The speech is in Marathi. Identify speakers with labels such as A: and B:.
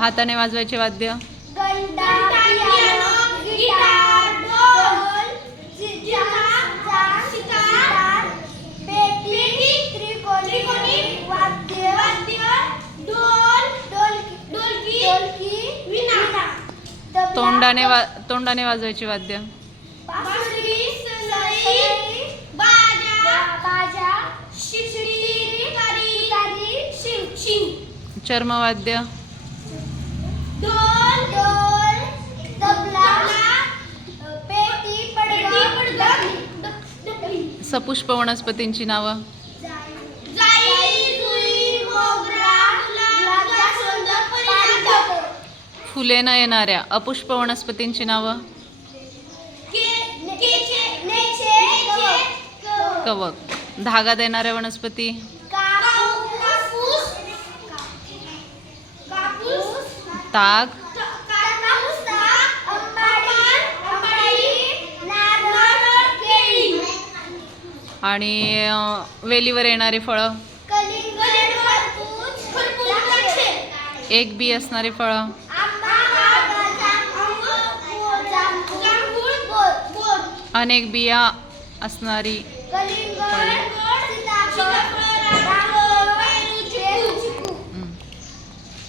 A: हाताने वाजवायचे वाद्य?
B: घंटा पियानो गिटार ढोल सितार सितार पेटी त्रिकोणी वाद्य वाद्य ढोल ढोलकी ढोलकी ढोलकी वीणा तबला,
A: तोंडाने वा तोंडाने वाजवायचे वाद्य? चर्मवाद्य. सपुष्प वनस्पतींची नावं. फुले न येणाऱ्या अपुष्प वनस्पतींची नावं. कवक. धागा देणाऱ्या वनस्पती. ताग. आणि वेलीवर येणारी फळं. एक बी असणारी फळं. अनेक बिया असणारी